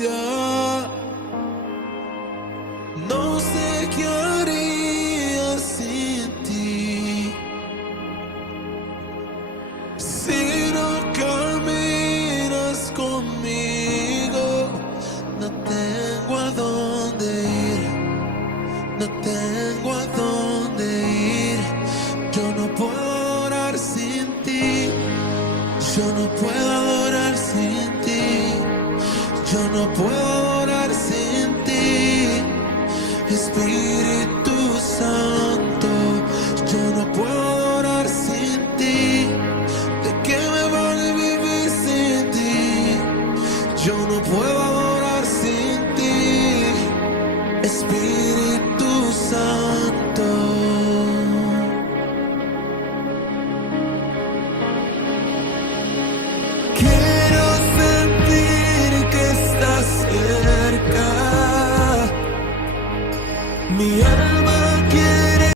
distancia. No sé qué haría sin ti. Si no caminas conmigo, no tengo a dónde ir, no tengo a dónde ir. Yo no puedo adorar sin ti, yo no puedo adorar sin ti, yo no puedo adorar sin ti. Espíritu Santo, yo no puedo adorar sin ti. ¿De qué me vale vivir sin ti? Yo no puedo adorar sin ti. Espíritu Santo. Quiero sentir que estás cerca. Mi alma quiere